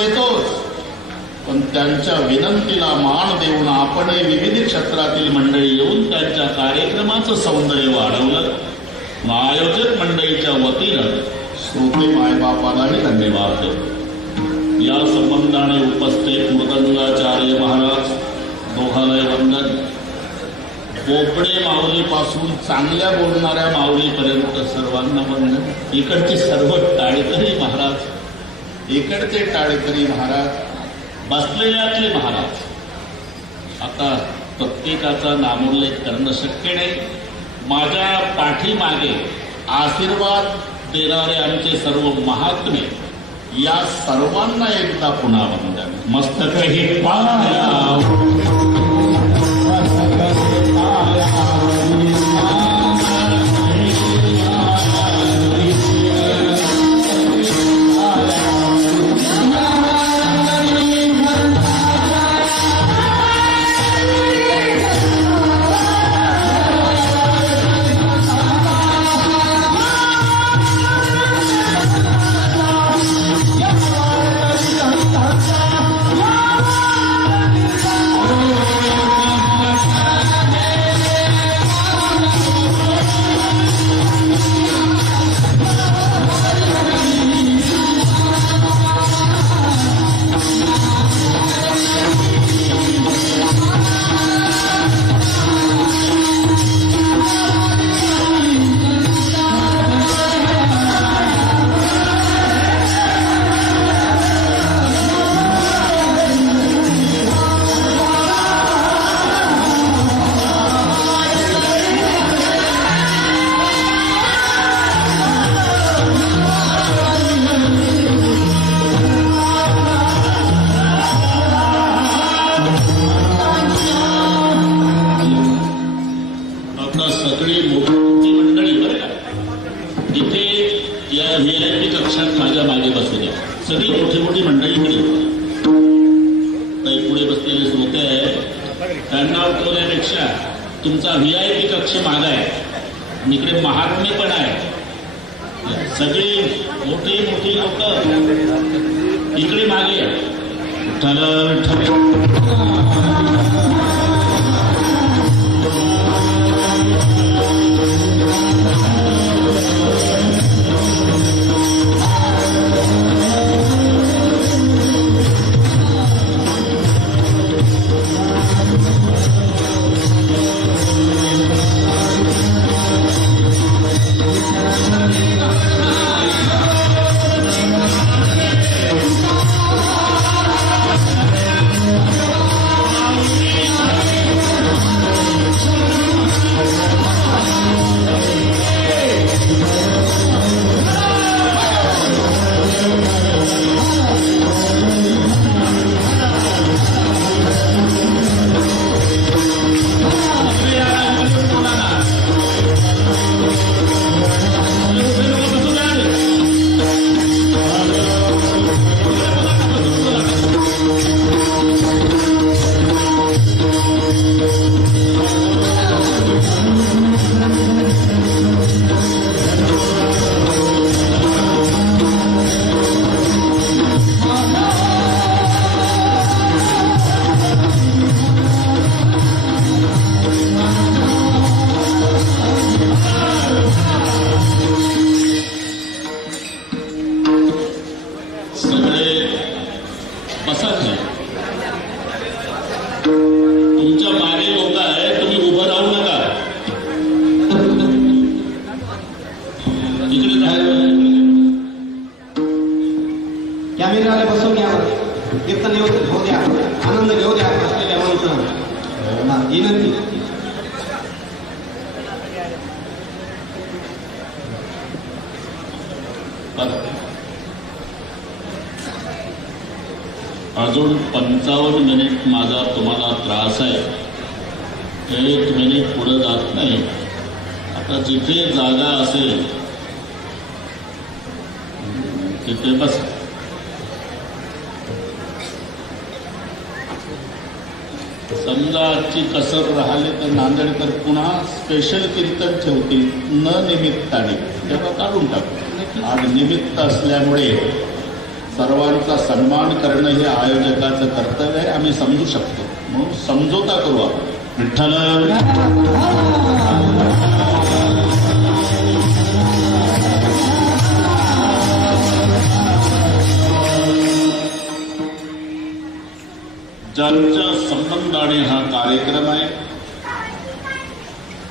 देतोच, पण त्यांच्या विनंतीला मान देऊन आपणही विविध क्षेत्रातील मंडळी येऊन त्यांच्या कार्यक्रमाचं सौंदर्य वाढवलं. आयोजक मंडळीच्या वतीनं श्रोते मायबापालाही धन्यवाद देतो. या संबंधाने उपस्थित मृदंगाचार्य महाराज दोघांनाही वंदन. बोबडे माऊलीपासून चांगल्या बोलणाऱ्या माऊलीपर्यंत सर्वांना वंदन. इकडचे सर्व टाळेकरी महाराज, इकडचे टाळेकरी महाराज, बसलेल्यातले महाराज. आता प्रत्येकाचा नामोल्लेख करणं शक्य नाही. माझ्या पाठीमागे आशीर्वाद देणारे आमचे सर्व महात्मे, या सर्वांना एकदा पुन्हा वंदन. मस्तकही पाया सगळी मोठी मंडळी बरं का, इथे या व्हीआयपी कक्षात माझ्या मागे बसू द्या. सगळी मोठी मोठी मंडळी इकडे. काही पुढे बसलेले श्रोते आहे, त्यांना उठवण्यापेक्षा तुमचा व्हीआयपी कक्ष मागा आहे, इकडे महात्मे पण आहे. सगळी मोठी मोठी लोक इकडे मागे तुमच्या मागे लोक आहे, तुम्ही उभं राहू नका. इकडे कॅमेराला बसवून घ्या, कीर्तन घेऊ द्या, आनंद घेऊ द्या असलेल्या माणसांना विनंती. अजून 55 मिनिट माझा तुम्हाला त्रास आहे. 1 मिनिट पुढे जात नाही. आता जिथे जागा असेल तिथे बस. समजा आजची कसर राहिली तर नांदेडकर पुन्हा स्पेशल कीर्तन ठेवतील न निमित्ताने, तेव्हा काढून टाकू. आज निमित्त असल्यामुळे सर्वांचा सन्मान करणं हे आयोजकाचं कर्तव्य आहे. आम्ही समजू शकतो, म्हणून समजोता करू आपण. विठ्ठल ज्यांच्या संबंधाने हा कार्यक्रम आहे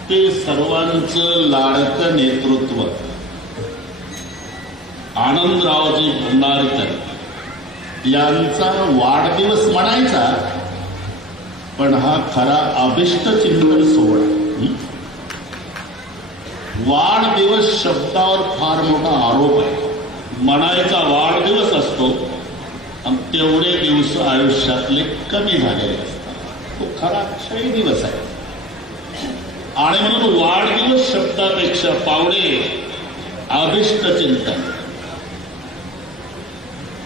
ते सर्वांचं लाडकं नेतृत्व आनंदरावजी भंडारकर यांचा वाढदिवस म्हणायचा, पण हा खरा अभिष्ट चिंतन सोहळा. वाढदिवस शब्दावर फार मोठा आरोप आहे. म्हणायचा वाढदिवस असतो आणि तेवढे दिवस आयुष्यातले कमी झालेले असतात. तो खरा क्षय दिवस आहे. आणि म्हणून वाढदिवस शब्दापेक्षा पावडे अभिष्ट चिंतन,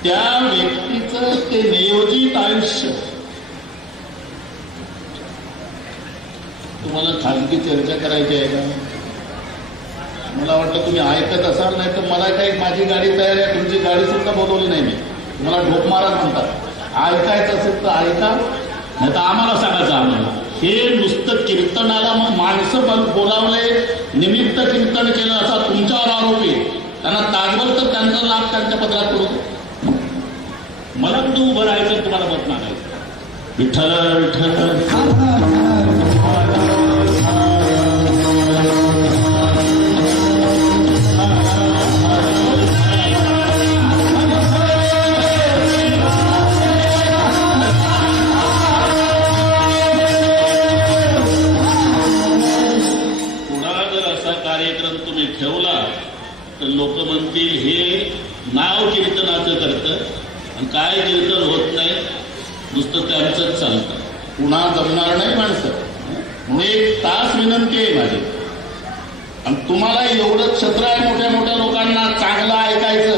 त्या व्यक्तीचं ते नियोजित आयुष्य. तुम्हाला खाजगी चर्चा करायची आहे का? मला वाटलं तुम्ही ऐकत असाल, नाही तर मला काही माझी गाडी तयार आहे, तुमची गाडी सुद्धा बोलवली नाही मी. मला ढोक मारा म्हणतात. ऐकायचं असेल तर ऐका, नाही तर आम्हाला सांगायचं. आम्हाला हे नुसतं कीर्तनाला मग माणसं बोलावले, निमित्त कीर्तन केलं असा तुमच्यावर आरोप आहे. त्यांना ताजभर तर त्यांचा लाभ त्यांच्या पत्रात पडतो. मला तू उभं राहायचं, तुम्हाला मत मागायचं. विठ्ठल विठ्ठल कार्यक्रम तुम्ही ठेवला तर लोक म्हणतील हे नाव कीर्तनाचं करतं आणि काय कीर्तन होत नाही, नुसतं त्यांचंच चालतं. पुन्हा जमणार नाही माणसं. म्हणून 1 तास विनंती आहे माझी. आणि तुम्हाला एवढं छत्र आहे मोठ्या मोठ्या लोकांना चांगलं ऐकायचं.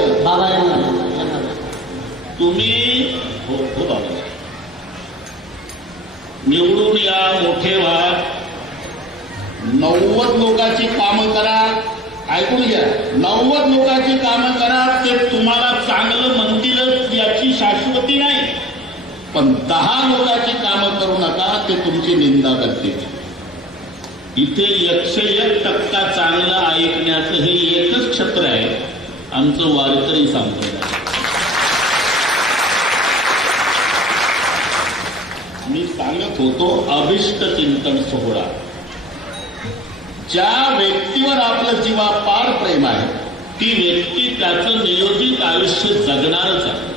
तुम्ही हो हो बाबा निवडून या, मोठे व्हा, 90 लोकांची कामं करा. ऐकून घ्या, 90 लोकांची कामं करा. ते तुम्हाला चांगलं म्हणतीलच याची शाश्वती नाही, पण 10 लोकांची कामं करू नका, ते तुमची निंदा करतील. इथे 101% चांगलं ऐकण्याचं हे एकच क्षेत्र आहे आमचं वारकरी संप्रदाय. मी सांगत होतो अभिष्ट चिंतन सोहळा. ज्या व्यक्तीवर आपलं जीवापार प्रेम आहे ती व्यक्ती त्याचं नियोजित आयुष्य जगणारच आहे.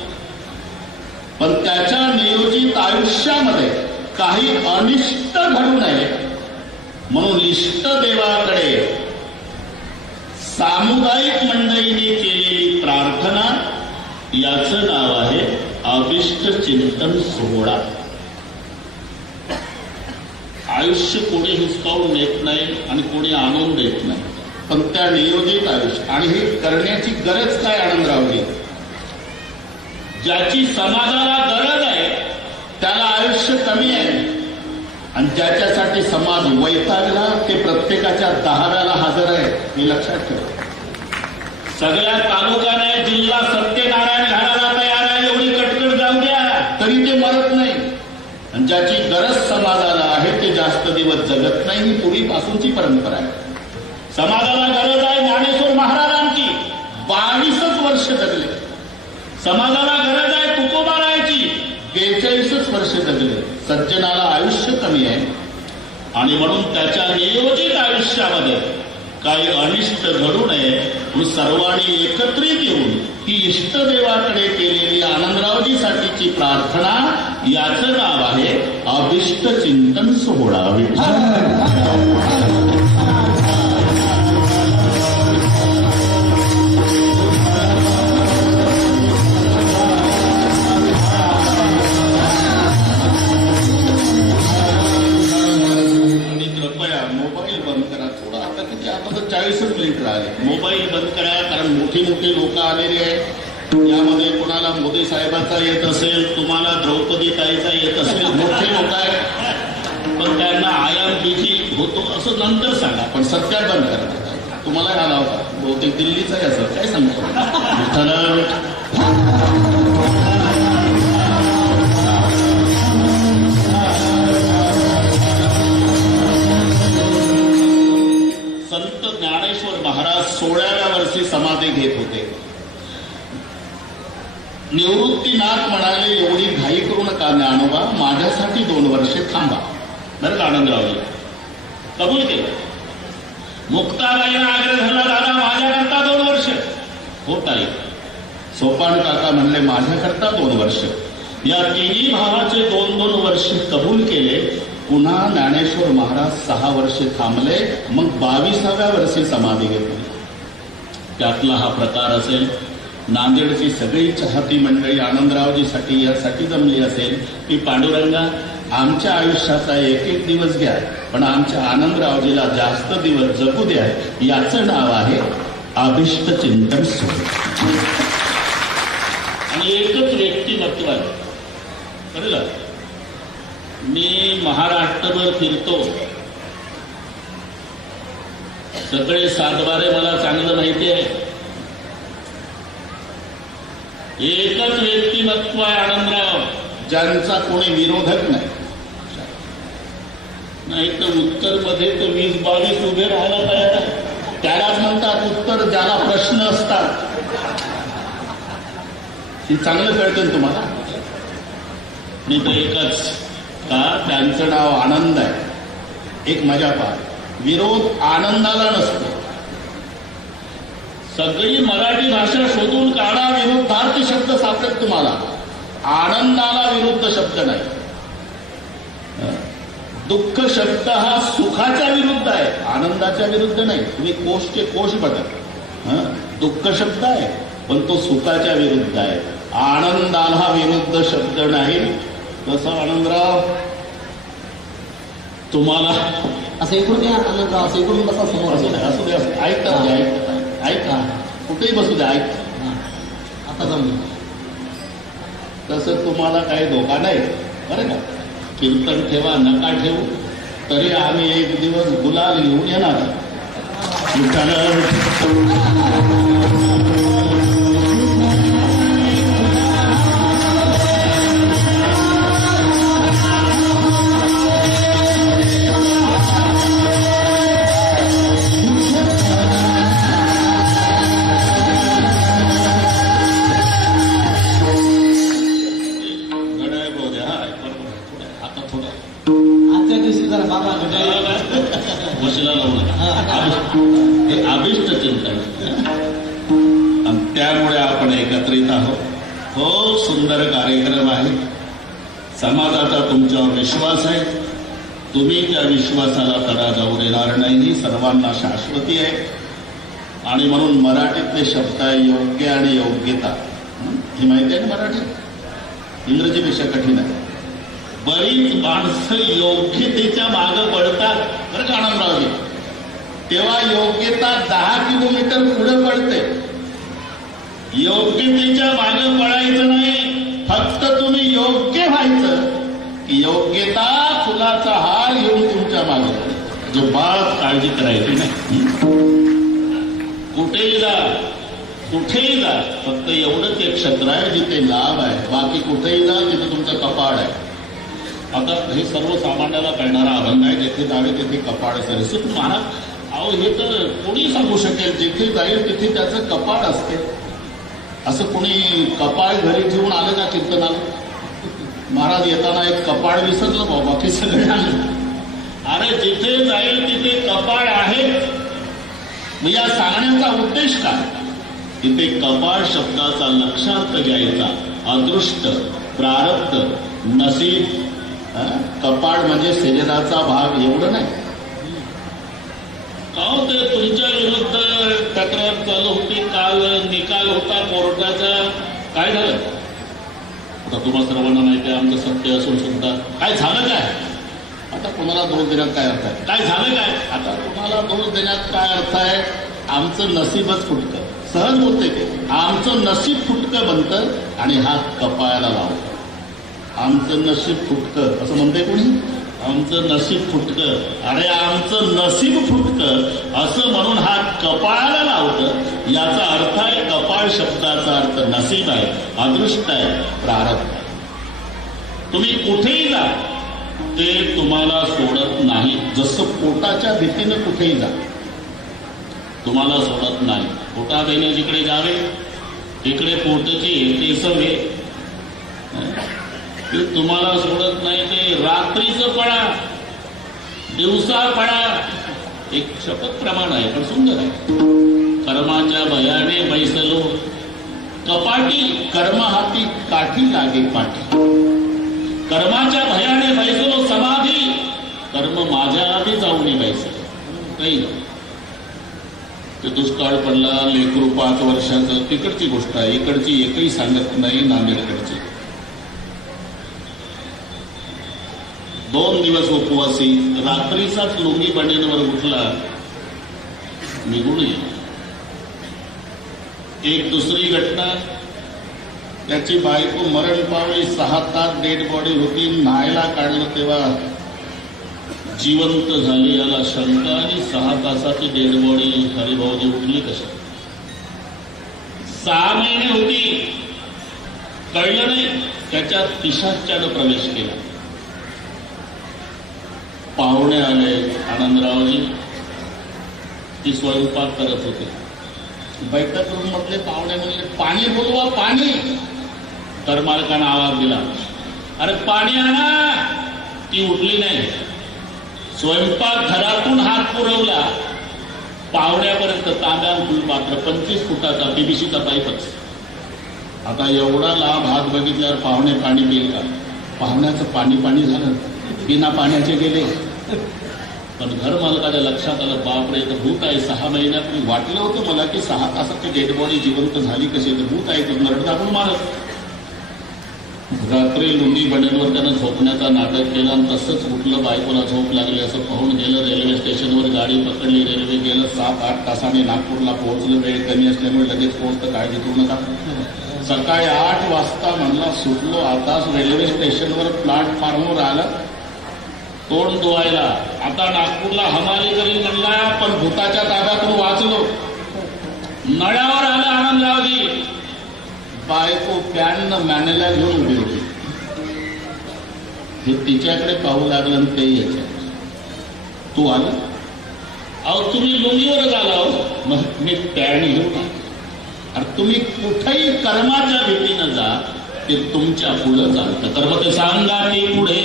पण त्याच्या नियोजित आयुष्यामध्ये काही अनिष्ट घडू नये म्हणून इष्ट देवाकडे सामुदायिक मंडळींनी केलेली प्रार्थना, याचं नाव आहे अभिष्ट चिंतन सोहळा. आयुष्य कोणी हिसकावून नेत नाही आणि कोणी आणून देत नाही, पण त्या नियोजित आयुष्य. आणि हे करण्याची गरज काय आनंदरावजी? ज्याची समाजाला गरज आहे त्याला आयुष्य कमी आहे, आणि ज्याच्यासाठी समाज वैतागला ते प्रत्येकाच्या 10व्याला हजर आहे. हे लक्षात ठेवा. सगळ्या तालुक्याने जिल्हा सत्यनारायण घालायला तयार आहे, एवढी कटकट जाऊ द्या, तरी ते मरत नाही. आणि ज्याची गरज समाजाला आहे ते जास्त दिवस जगत नाही. ही पूर्वीपासूनची परंपरा आहे. समाजाला गरज आहे ज्ञानेश्वर महाराजांची, 22च वर्ष जगले. समाजाला गरज आहे तुकोबारायची, 42च वर्ष जगले. सज्जनाला आयुष्य कमी आहे आणि म्हणून त्याच्या नियोजित आयुष्यामध्ये काही अनिष्ट घडू नये म्हणून सर्वांनी एकत्रित येऊन ही इष्टदेवाकडे केलेली आनंदरावजीसाठीची प्रार्थना, याचं नाव आहे अभिष्ट चिंतन सोहळा. आता तर 40च मिनिट राहिले. मोबाईल बंद करा, कारण मोठी मोठी लोक आलेली आहेत. यामध्ये कोणाला मोदी साहेबांचा येत असेल, तुम्हाला द्रौपदी ताईचा येत असेल, मोठे लोक आहेत, पण त्यांना आयाम बिजी होतो असं नंतर सांगा, पण सध्या बंद करा. तुम्हाला आला होता बहुतेक दिल्लीचा आहे असं काय सांगतो. समाधी घेत होते. निवृत्तीनाथ म्हणाले, एवढी घाई करू नका ज्ञानोबा, माझ्यासाठी 2 वर्षे थांबा. बरं का आनंदरावजी कबूल केलं. मुक्ताबाईंना आग्रह झाला, दादा माझ्याकरता 2 वर्ष. हो ताई. सोपान काका म्हणले, माझ्याकरता 2 वर्ष. या तिन्ही भावाचे 2-2 वर्ष कबूल केले. पुन्हा ज्ञानेश्वर महाराज 6 वर्षे थांबले. मग 22व्या वर्षी समाधी घेतली. त्यातला हा प्रकार असेल. नांदेडची सगळी चाहती मंडळी आनंदरावजीसाठी यासाठी जमली असेल की पांडुरंगा आमच्या आयुष्याचा 1-1 दिवस घ्या, पण आमच्या आनंदरावजीला जास्त दिवस जगू द्या. याचं नाव आहे अभिष्ट चिंतन सोहळा. आणि एकच व्यक्तिमत्व आहे. कळलं? मी महाराष्ट्रभर फिरतो. सगळे सातबारे मला चांगलं माहिती आहे. एकच व्यक्तिमत्व आहे आनंदराव, ज्यांचा कोणी विरोधक नाही. नाही तर उत्तरमध्ये तर 20-22 उभे राहायला तयार आहे. त्यालाच म्हणतात उत्तर, ज्याला प्रश्न असतात. हे चांगलं कळतं ना तुम्हाला. नाही तर एकच का, त्यांचं नाव आनंद आहे. एक मजा पहा, विरोध आनंदाला नसतो. सगळी मराठी भाषा शोधून काढा, विरुद्धार्थी शब्द सापडेल तुम्हाला. आनंदाला विरुद्ध शब्द नाही. दुःख शब्द हा सुखाच्या विरुद्ध आहे, आनंदाच्या विरुद्ध नाही. तुम्ही कोशचे कोश बघा, दुःख शब्द आहे पण तो सुखाच्या विरुद्ध आहे. आनंदाला विरुद्ध शब्द नाही. तसं आनंदराव तुम्हाला असं इकडून या आनंदराव, असं इकडून बसा समोर. असू दे ऐकता ऐका, कुठेही बसू द्या, ऐक. आता जमलं. तसं तुम्हाला काही धोका नाही बरं का. कीर्तन ठेवा नका ठेवू, तरी आम्ही एक दिवस गुलाल घेऊन येणार. आजच्या दिवशी जरा बाबा वशिला लावू नका. अभिष्ट चिंतन. त्यामुळे आपण एकत्रित आहोत. खूप सुंदर कार्यक्रम आहे. समाजाचा तुमच्यावर विश्वास आहे. तुम्ही त्या विश्वासाला तडा जाऊ देणार नाही. सर्वांना शाश्वती आहे. आणि म्हणून मराठीतले शब्द आहे योग्य आणि योग्यता. ही माहिती आहे ना मराठीत? इंग्रजीपेक्षा कठीण आहे. बरीच माणसं योग्यतेच्या मागं पडतात बरं का आनंदरावजी. तेव्हा योग्यता 10 किलोमीटर पुढे पडते. योग्यतेच्या मागं पडायचं नाही, फक्त तुम्ही योग्य व्हायचं की योग्यता फुलाचा हार घेऊन तुमच्या मागे पडेल. जो बाळच काळजी करायची नाही. कुठेही जा, कुठेही जा, फक्त एवढंच एक क्षेत्र आहे जिथे लाभ आहे. बाकी कुठेही जा तिथे तुमचं कपाळ आहे. आता हे सर्वसामान्याला कळणारा अभंग आहे. जिथे जावे तिथे कपाळ सरसत महाराज. अहो हे तर कोणी सांगू शकेल. जिथे जाईल तिथे त्याचं कपाळ असते. असं कोणी कपाळ घरी ठेवून आलं का कीर्तनाला? महाराज येताना एक कपाळ विसरलं बाबा, बाकी सगळे आलं. अरे जिथे जाईल तिथे कपाळ आहे. मग या सांगण्याचा उद्देश काय? तिथे कपाळ शब्दाचा लक्षार्थ घ्यायचा. अदृष्ट, प्रारब्ध, नसीब. कपाळ म्हणजे शरीराचा भाग एवढं नाही. का ते तुमच्या विरुद्ध तक्रार चालू होती. काल निकाल होता कोर्टाचा. काय झालं? आता तुम्हाला सर्वांना माहिती आहे आमचं सत्य असून सुद्धा काय झालं काय? आता कोणाला दोष देण्यात काय अर्थ आहे? काय झालं काय? आता तुम्हाला दोष देण्यात काय अर्थ आहे? आमचं नसीबच फुटकं. सहज बोलते ते. आमचं नसीब फुटकं बनतं आणि हात कपाळाला लावतं. आमचं नशीब फुटकं असं म्हणते कोणी? आमचं नशीब फुटकं. अरे आमचं नसीब फुटकं असं म्हणून हात कपाळाला लावतं. याचा अर्थ आहे कपाळ शब्दाचा अर्थ नसीब आहे, अदृष्ट आहे, प्रारब्ध आहे. तुम्ही कुठेही जा ते तुम्हाला सोडत नाही. जसं पोटाच्या भीतीनं कुठेही जा तुम्हाला सोडत नाही. पोटा बहिणी जिकडे जावे तिकडे पोटची ते सवे ते तुम्हाला सोडत नाही. ते रात्रीचं पळा दिवसा पळा एक शपथ प्रमाण आहे पण सुंदर आहे. कर्माच्या भयाने बैसलो कपाटी कर्म हाती काठी लागे पाठी. कर्माच्या भयाने बैसलो समाधी कर्म माझ्या आधी जाऊन बैसलो. काही ते दुष्काळ पडला लेकरू 5 वर्षाचं तिकडची गोष्ट आहे. इकडची एकही सांगत नाही. नांदेडकडची 2 दिवस उपवासी रात्रीचाच लुंगी बनेनवर उठला निघून गेला. एक दुसरी घटना त्याची बायको मरण पावली. 6 तास डेड बॉडी होती. न्हायला काढलं तेव्हा जिवंत झाली. याला शंका आणि 6 तासाची डेड बॉडी हरिभाऊजी उठली कशी. 6 महिने होती कळलं नाही. त्याच्यात पिशाच्यानं प्रवेश केला. पाहुणे आले. आनंदरावजी ती स्वयंपाक करत होते. बैठक रूम मधले पाहुणे म्हणले पाणी बोलवा पाणी. तर मालकानं आवाज दिला अरे पाणी आणा. ती उठली नाही. स्वयंपाक घरातून हात पुरवला पाहुण्यापर्यंत तांब्या फुलपात्र 25 फुटाचा बीबीसीचा पाईपच. आता एवढा लांब हात बघितल्यावर पाहुणे पाणी पिईल का. पाहुण्याचं पाणी पाणी झालं. बिना पाण्याचे गेले. पण घर मालकाच्या लक्षात आलं बापरे तर भूत आहे. 6 महिन्यापूर्वी वाटलं होतं मला की 6 तासाची डेड बॉडी जिवंत झाली कशी. तर भूत आहे तर नरड दाबून मारत. रात्री लुंगी बनेनवर त्यानं झोपण्याचा नाटक केला आणि तसंच उठलं. बायकोला झोप लागली असं पाहून गेलं. रेल्वे स्टेशनवर गाडी पकडली. रेल्वे गेलं. 7-8 तासाने नागपूरला पोहोचलं. वेळ कमी असल्यामुळे लगेच पोहोचतं काळजी करू नका. सकाळी 8 वाजता म्हणला सुटलो. आताच रेल्वे स्टेशनवर प्लॅटफॉर्मवर आलं तोंड धुवायला. आता नागपूरला हमाली करील म्हणला पण भूताच्या ताब्यातून वाचलो. नळ्यावर आलं आनंदरावजी. बायको पॅननं मॅनेला घेऊन उभी होती. हे तिच्याकडे पाहू लागलं आणि ते याच्या तू आलं. अहो तुम्ही लुंगीवरच आला हो. मग मी पॅन घेऊन आलो. अरे तुम्ही कुठेही कर्माच्या भीतीनं जा ते तुमच्या पुढं चालतं. कर्म ते सांगा की पुढे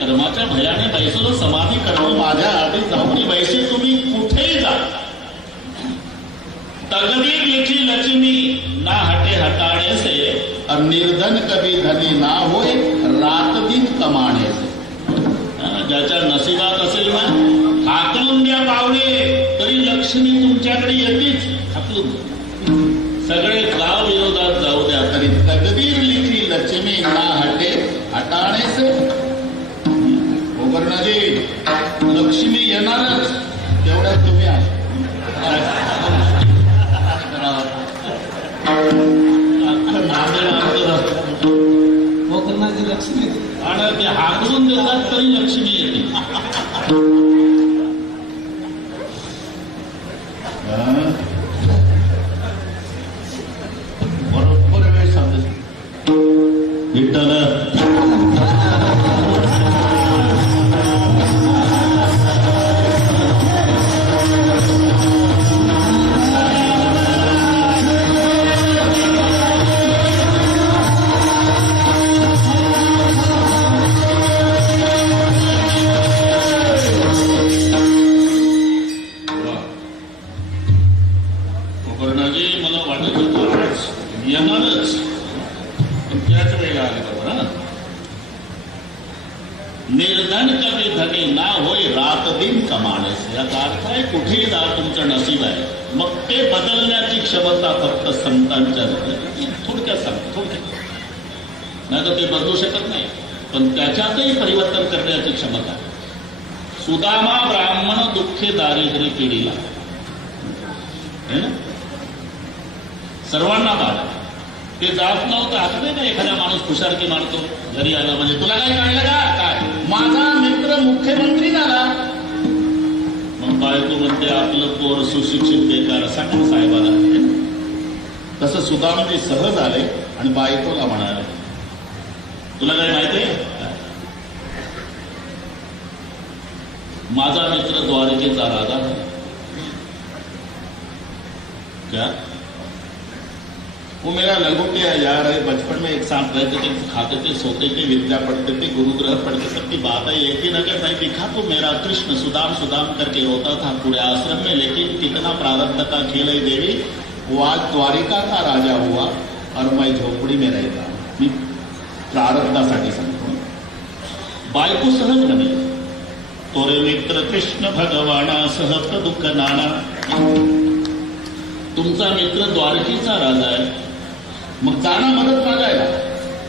कर्माच्या भयाने बैसलो समाधी कर्म माझ्या आधी जाऊन बैसे. तुम्ही कुठेही जा. तगदीर लिखी लक्ष्मी ना हटे हटाने से और निर्धन कभी धनी ना होए रात दिन कमाने से. ज्याच्या नशिबात असेल ना हाकलून द्या पावले तरी लक्ष्मी तुमच्याकडे येतेच. हाकलून सगळे गाव विरोधात जाऊ द्या तरी तगदीर लिखी लक्ष्मी ना हटे हटाने से. गोकर्णजी लक्ष्मी येणारच तेवढ्यात तुम्ही गोकर्णाची लक्ष्मी आणि ते हाकलून देतात तरी लक्ष्मी येते. बरोबर वेळ सांगत विठ्ठल माणूस, याचा अर्थ आहे कुठेही जा तुमचं नशीब आहे. मग ते बदलण्याची क्षमता फक्त संतांच्या थोडक्यात सांगतो, थोडक्यात. नाही तर ते बदलू शकत नाही, पण त्याच्यातही परिवर्तन करण्याची क्षमता. सुदामा ब्राह्मण दुःखे दारिद्र्य पिढीला, है ना, सर्वांना बाधा. ते जात नव्हतं. असं नाही का एखादा माणूस खुशारकी मारतो घरी आला म्हणजे तुला काय काढलं का, काय माझा मित्र मुख्यमंत्री झाला. मग बायको म्हणते आपलं पोर सुशिक्षित बेकार, सांगा साहेबाला. तसं सुदामजी सहज आले आणि बायकोला म्हणाले तुला काय माहितीये, माझा मित्र द्वारकेचा राजा क्या, वो मेरा लंगोटिया यार है. बचपन में एक साथ रहते थे, खाते थे, सोते थे, विद्या पढ़ते थे, गुरु ग्रह पढ़ते, सबकी बात है. एक दिन अगर नहीं दिखा तो मेरा कृष्ण सुदाम सुदाम करके रोता था पूरे आश्रम में. लेकिन कितना प्रारब्ध का खेल है देवी, वो आज द्वारिका का राजा हुआ और मैं झोपड़ी में रहता. मी प्रारब्धासाठी सांगतो. बायको सहज बने, तोरे मित्र कृष्ण भगवाना सहज दुःख नाना. तुमचा मित्र द्वारकेचा राजा आहे, मग जाना मदत मागायला.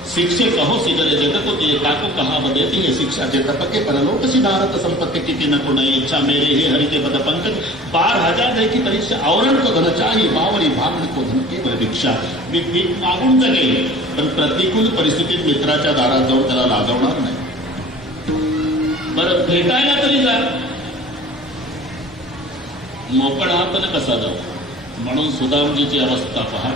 शिक्षे कहो सिगरे जगत को देता को कहा बदेती है शिक्षा देता पक्के परलोक सिधारत संपत्ति की नको नहीं इच्छा मेरे ही हरि के पद पंकज. 12,000 की परीक्षा आवरण को धन चाहिए, बावरी भागण को धन केवळ भिक्षा. मी मागून जगेल, पण प्रतिकूल परिस्थितीत मित्राच्या दारात जाऊन त्याला लाजवणार नाही. बरं भेटायला तरी जा, मोकळ हाताने कसा जाऊ. म्हणून सुदामजीची अवस्था पहा.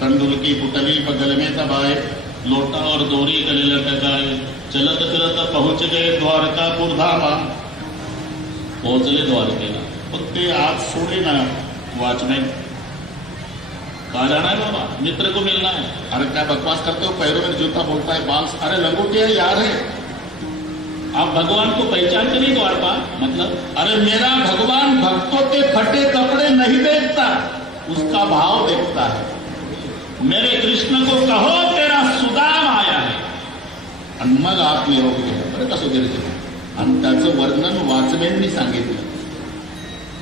तंडुल की पुटली बगल में दबाए, लोटा और दोरी गले लटकाए, चलत चलत पहुंच गए द्वारकापुर धामा. पोहोचले द्वारकेला, पण ते आज सोडे ना वॉचमैन. कहा जाना है बाबा, मित्र को मिलना है. अरे क्या बकवास करते हो, पैरों में जूता बोलता है बाल. अरे लंगोटिया यार है, आप भगवान को पहचानते नहीं द्वारका मतलब. अरे मेरा भगवान भक्तों के फटे कपड़े नहीं देखता, उसका भाव देखता है. मेरे कृष्ण को कहो तेरा सुदाम आया है. आणि मग आप निरोप घ्या. बरं का सुधीरजी, आणि त्याचं वर्णन वाचमेंनी सांगितलं.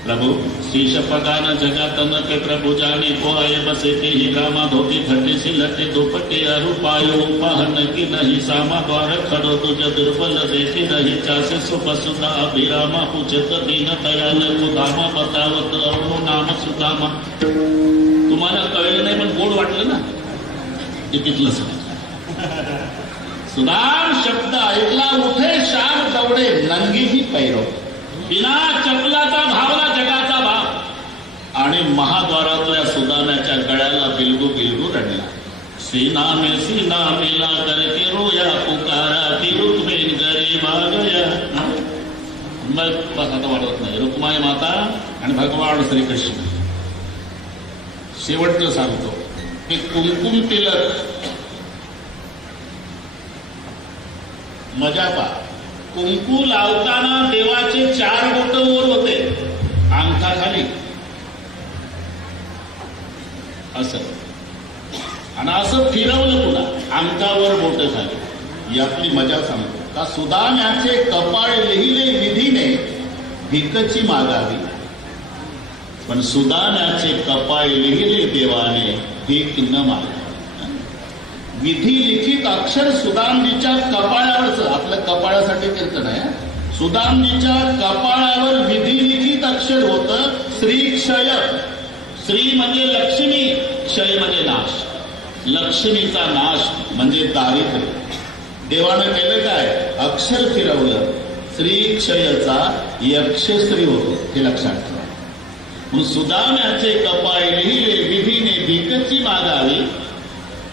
प्रभु श्री शपकान जगातन के प्रभु जानी को आए बसे ते ही रामा धोती थटे सिलटे दुपटे अरुपायो पहन की नहीं सामा द्वार खड़ो तुझ दुर्बल देखी नहीं चासे सुपसुदा अभिरामा पूछत दीन दयाल खुदामा बतावत अवनो नाम सुदामा. तुम्हाला कळलं नाही पण गोड वाटलं ना, ते तिथलं सुदाम शब्द ऐकला उठे शाम दौडे नंगी ही पैरो. बिना चपलाचा भावला जगाचा भाव. आणि महाद्वारातल्या सुदाम्याच्या गळ्याला बिलगू बिलगू रडला. सीना मिला करके रोया पुकारा की रुक्मिणी गरीबा गया. मग बस आता वाटत नाही. रुक्माई माता आणि भगवान श्रीकृष्ण. शेवटचं सांगतो की कुंकुम तिलक मजा पा. कुंकू लावताना देवाचे 4 बोट वर होते, अंगठाखाली असं, आणि असं फिरवलं पुन्हा अंगठावर बोट खाली. यातली मजा सांगतो का सुदाम्याचे कपाळ लिहिले विधीने भिकची मागावी, पण सुदाम्याचे कपाळ लिहिले देवाने भीक न मागावी. विधी लिखित अक्षर सुदामजीच्या कपाळावरच. आपल्या कपाळासाठी कीर्तन आहे. सुदामजीच्या कपाळावर विधी लिखित अक्षर होतं श्रीक्षय. श्री म्हणजे लक्ष्मी, क्षय म्हणजे नाश. लक्ष्मीचा नाश म्हणजे दारिद्र्य. देवानं केलं काय, अक्षर फिरवलं. श्रीक्षयचा यक्षश्री होतो, हे लक्षात ठेवा. म्हणून सुदाम्याचे कपाळ लिहिले विधीने भिकची मागावी,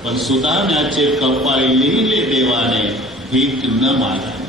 पण सुदाम्याचे कपाळ लिहिले देवाने भीक न मागावी.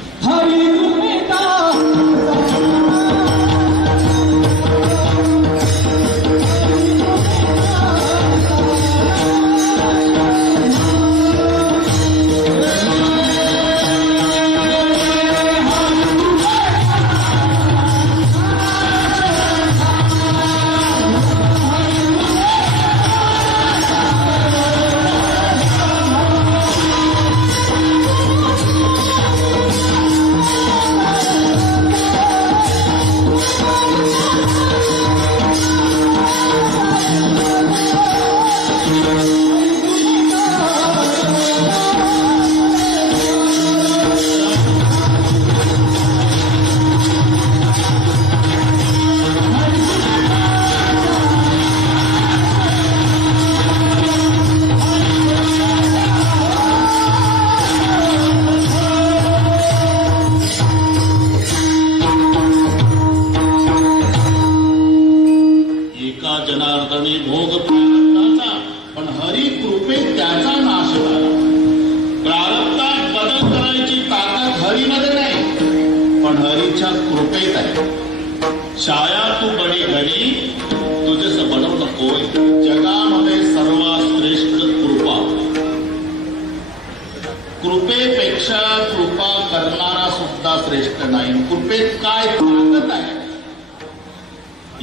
तू बडी घडी तुझेस बनव नकोय जगामध्ये सर्वात श्रेष्ठ कृपा. कृपेपेक्षा कृपा करणारा सुद्धा श्रेष्ठ नाही. कृपेत काय ताकद आहे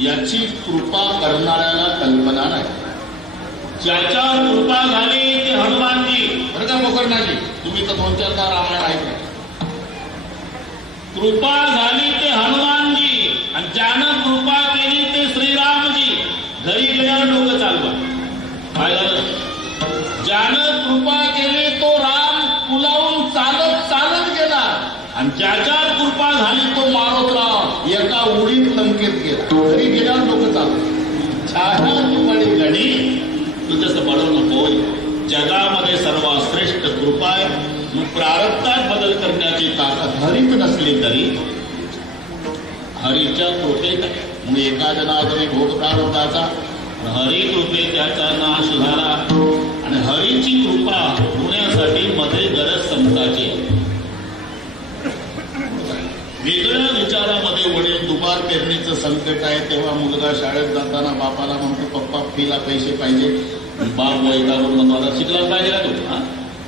याची कृपा करणाऱ्याला कल्पना नाही. ज्याच्यावर कृपा झाली ते हनुमानजी. बरं का मोकरणाजी, तुम्ही तर 2-4दा रामायण ऐकलं. कृपा झाली ते हनुमानजी आणि ज्यानं कृपा केली ते श्रीरामजी. घरी गेल्यावर डोकं चालवा काय झालं. ज्यानं कृपा केली तो राम पुलावून चालत चालत गेला आणि ज्याच्यावर कृपा झाली तो मारोतराव एका उडीत लंकेत गेला. घरी गेल्यावर डोकं चालू छाया तुपाडी घडी तुझं बनवू नको. जगामध्ये सर्वात श्रेष्ठ कृपा आहे. मग प्रारब्धात बदल करण्याची ताकद हरीत नसली तरी हरीच्या कृपेत आहे. मग एका जनार्दनी भोग प्रारब्धाचा हरी कृपे त्याचा नाश झाला आणि हरीची कृपा होण्यासाठी मध्ये गरज संताची. वेगळ्या विचारामध्ये वडील दुबार पेरणीचं संकट आहे तेव्हा मुलगा शाळेत जाताना बापाला म्हणतो पप्पा फीला पैसे पाहिजे. बाप वैतागून म्हणतो आता शिकलाच पाहिजे का तू.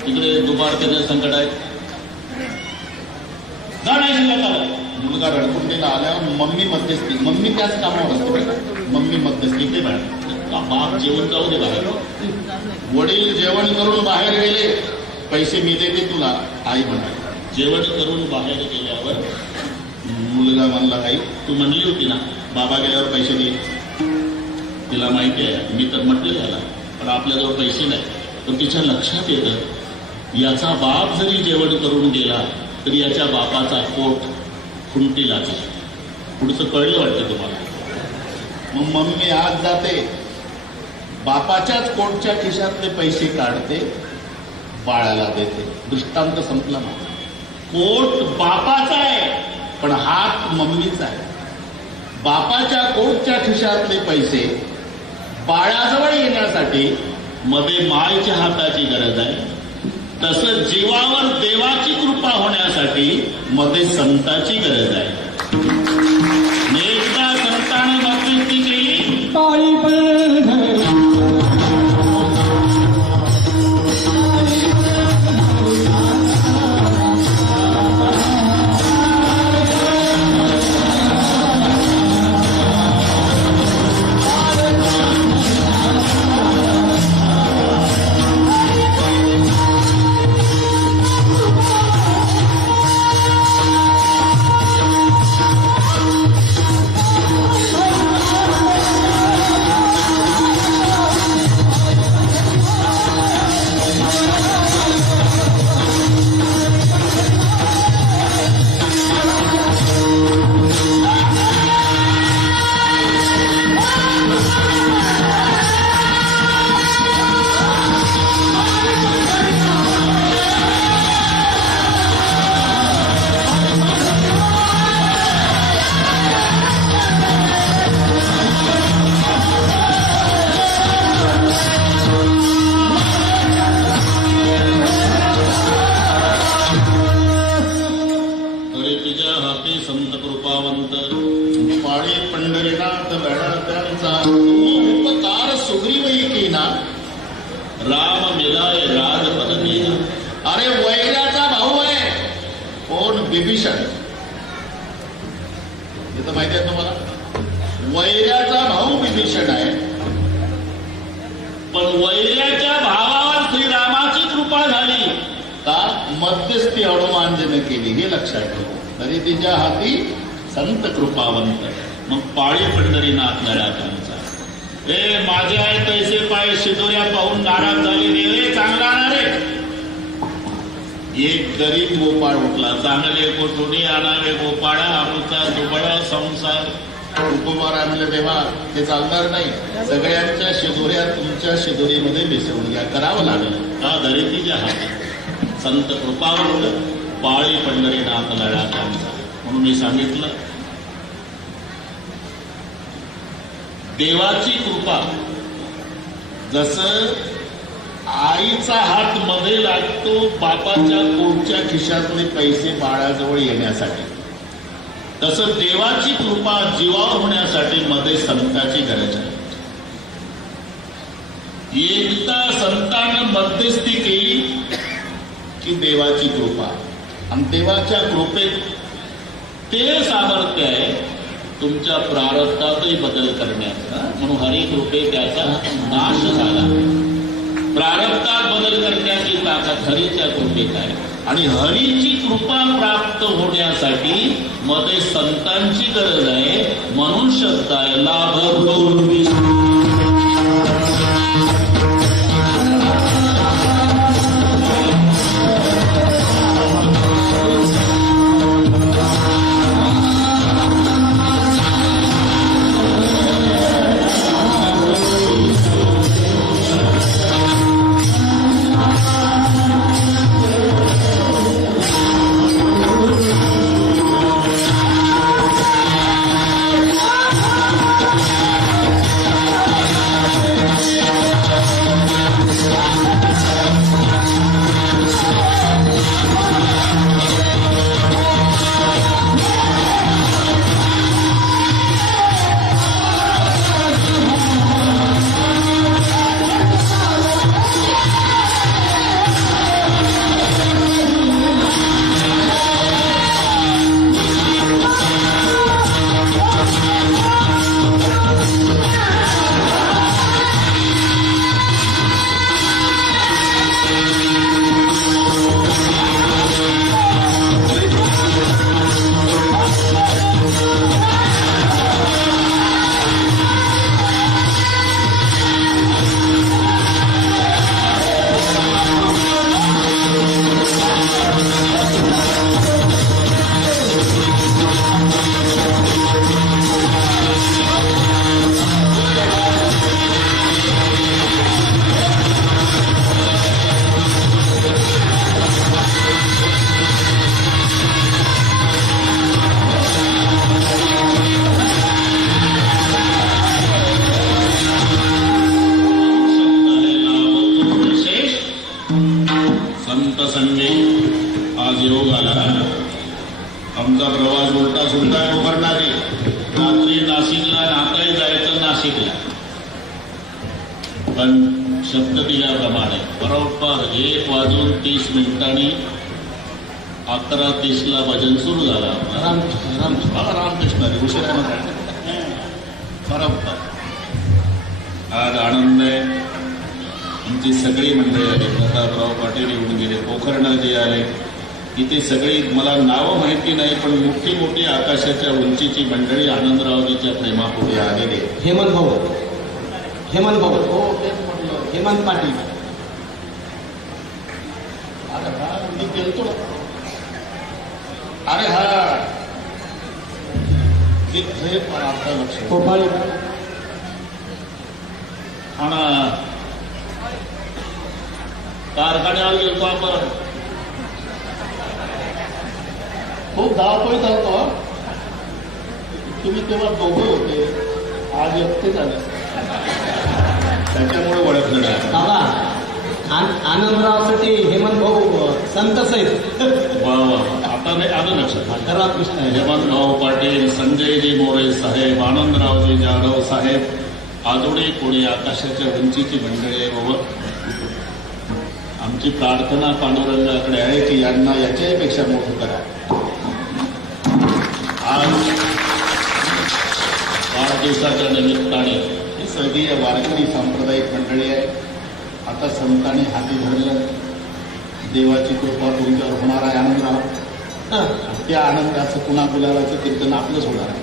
तिकडे दुबार पेरणीचं संकट आहे जा नाही शिकला. मुलगा रडकुंडीला आल्यावर मम्मी मध्यस्थी. मम्मी त्याच कामावर असते. मम्मी मध्यस्थी ते बाप जेवण जाऊ दे बाहेर. वडील जेवण करून बाहेर गेले पैसे मी देते तुला आई म्हणाली. जेवण करून बाहेर गेल्यावर मुलगा म्हणला आई तू म्हणली होती ना बाबा गेल्यावर पैसे दे. तिला माहिती आहे मी तर म्हटलं याला पण आपल्याजवळ पैसे नाही. पण तिच्या लक्षात येतं याचा बाप जरी जेवण करून गेला तरी याच्या बापाचा पोट खुंटीलाच आहे. पुढचं कळलं वाटतं तुम्हाला. मग मम्मी आज जाते बापाच्याच कोटच्या खिशातले पैसे काढते बाळाला देते. दृष्टांत संपला ना. कोट बापाचा आहे पण हात मम्मीचा आहे. बापाच्या कोटच्या खिशातले पैसे बाळाजवळ येण्यासाठी मध्ये मायच्या हाताची गरज आहे. तसं जीवावर देवाची कृपा होण्यासाठी मध्ये संताची गरज आहे. एकदा संतानं बातमी केली पाळी राम मिलाय राजपद दिला. अरे वैराचा भाऊ आहे कोण विभीषण. हे तर माहिती आहे तुम्हाला. वैराचा भाऊ विभीषण आहे पण वैराच्या भावावर श्रीरामाची कृपा झाली का मध्यस्थी हनुमानजीने केली हे लक्षात ठेवा. तरी तिच्या हाती संत कृपावंत. मग पाळी पंढरीनाथ नळाकांचा ए माझे आहे पैसे पाय शिदोऱ्या पाहून नाराज झाले रे चांगला ना रे. एक गरीब गोपाळ उठला. चांगले कोठुनी आणावे गोपाळा आमचा दुबळा संसार उपमार आणले तेव्हा ते चालणार नाही. सगळ्यांच्या शिदोऱ्या तुमच्या शिदोरीमध्ये मिसळून घ्या. करावं लागलं का धरितीच्या हाती संत कृपावंत पाळी पंढरीनाथ लढाकांचा. म्हणून मी सांगितलं देवाची कृपा जसं आईचा हात मध्ये लागतो बापाच्या कोटच्या खिशातले पैसे बाळाजवळ येण्यासाठी तसं देवाची कृपा जीवावर होण्यासाठी मध्ये संताची गरज आहे. एकदा संतानं मध्यस्थी केली की देवाची कृपा, आणि देवाच्या कृपेत ते सामर्थ्य आहे तुमच्या प्रारब्धातही बदल करण्याचा. म्हणून हरी कृपे त्याचा नाश झाला. प्रारब्धात बदल करण्याची ताकद हरीच्या कृपेत आहे. आणि हरीची कृपा प्राप्त होण्यासाठी मध्ये संतांची गरज आहे. म्हणून शब्द आहे लाभ पूर्वी. आमचा प्रवास उलटा सुलटा उभारणारे. रात्री नाशिकला नाताही जायचं नाशिकला, पण शब्द दिल्याप्रमाणे बरोबर 1:30 11:30 भजन सुरू झाला. रामकृष्ण उशिरा बरोबर. आज आनंद आहे. आमची सगळी मंडळी आली. प्रतापराव पाटील येऊन गेले, पोखरणाजी आले. इथे सगळी मला नावं माहिती नाही, पण मोठी मोठी आकाशाच्या उंचीची मंडळी आनंदरावजीच्या प्रेमापुढे आलेले. हेमंत भाऊ हो हेमंत पाटील. मी गेलतो. अरे हा हे आपल्या लक्ष गोपाळ आणि कारखान्यावर गेलतो आपण. खूप धावपळीत होतो. तुम्ही तेव्हा दोघं होते, आज एकटे झाले, त्याच्यामुळे ओळखलं नाही. बाबा आनंदरावसाठी हेमंत भाऊ संत साहेब. वा वा. आता नाही आलं लक्षात. रामकृष्ण हेमंत भाऊ पाटील, संजयजी मोरे साहेब, आनंदरावजी जाधव साहेब, आजोडे कोणी आकाशाच्या उंचीची मंडळी आहे. बाबा आमची प्रार्थना पांडुरंगाकडे आहे की यांना याच्याही पेक्षा मोठं करा. आज वाढदिवसाच्या निमित्ताने ही सगळी वारकरी सांप्रदायिक मंडळी आहे. आता संतांनी हाती धरलं. देवाची कृपा तुमच्यावर होणार आहे आनंदराव. त्या आनंदाचं पुन्हा गुलाबाचं कीर्तन आपलंच होणार आहे.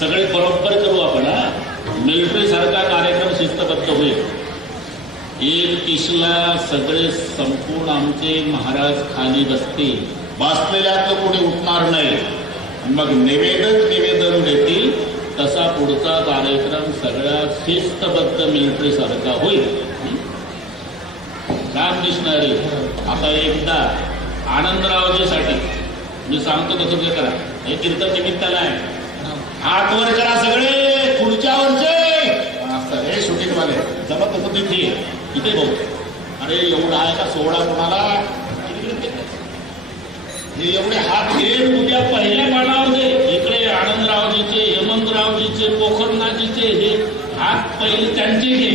सगळे बरोबर करू आपण. मिलिटरी सारखा कार्यक्रम शिस्तबद्ध होईल. 1:30 सगळे संपूर्ण आमचे महाराज खाली बसतील. बसलेल्यातलं कोणी उठणार नाही. मग निवेदन देतील. तसा पुढचा कार्यक्रम सगळ्या शिस्तबद्ध मिलिटरी सारखा होईल. रामकृष्ण हरी. आता एकदा आनंदरावजीसाठी मी सांगतो तसं ते करा. हे कीर्तन निमित्ताला आहे. हात वर करा सगळे, खुर्च्यावरचे. हे शूटिंगवाले जमत तसं तिथे इथे भाऊ. अरे एवढा आहे का 16 कोणाला. हे एवढे हात घे, उद्या पहिल्या पानावर दे. इकडे आनंदरावजीचे, हेमंतरावजीचे, पोखरनाथजीचे हे हात पहिले त्यांचे घे.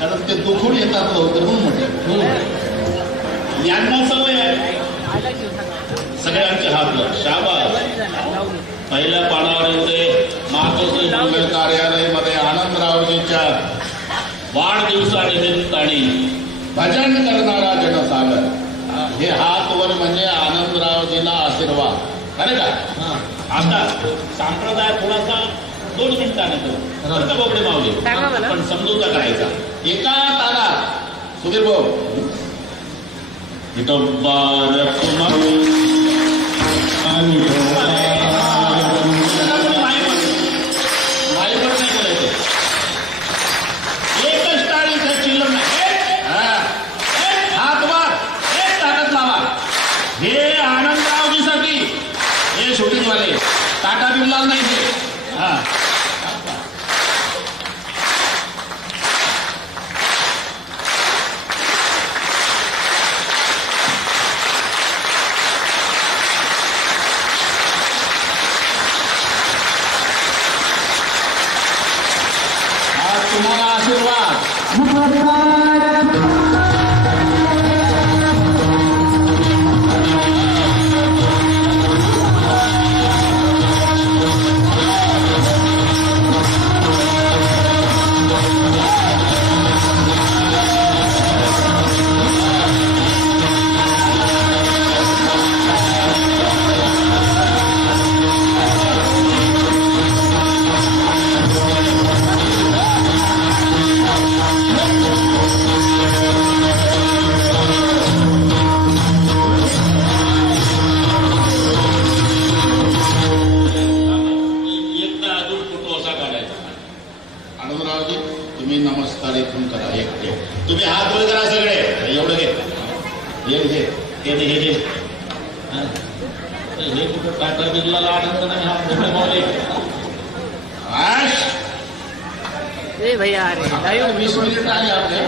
कारण ते दुखून येतात लवकर म्हणून म्हटलं. यांना सवय आहे सगळ्यांचे हात वर. शाबास. पहिल्या पानावर येते मातोश्री मंगल कार्यालयामध्ये आनंदरावजीच्या वाढदिवसानिमित्ताने भजन करणारा जनसागर. हे हात वर म्हणजे आनंदरावजीला आशीर्वाद. खरे का? आता संप्रदाय थोडासा 2 मिनिटाने करू. बोबडे मावली पण समजूता करायचा एका तालात. सुधीर भाऊ एकच टाळीचं चिल्लर नाही. हात वर, ताकद लावा. हे आनंदरावजीसाठी, हे शूटिंगवाले टाटा बिरला नाही ते. हा तुम्हाला आशीर्वाद. आनंदरावजी तुम्ही नमस्कार इथून करा. एकटे तुम्ही हात वर करा सगळे. एवढं घे, हे कुठं टाटा बिरला आनंद नाही. हा मावले भैया अरे 20 मिनिट आले आपले.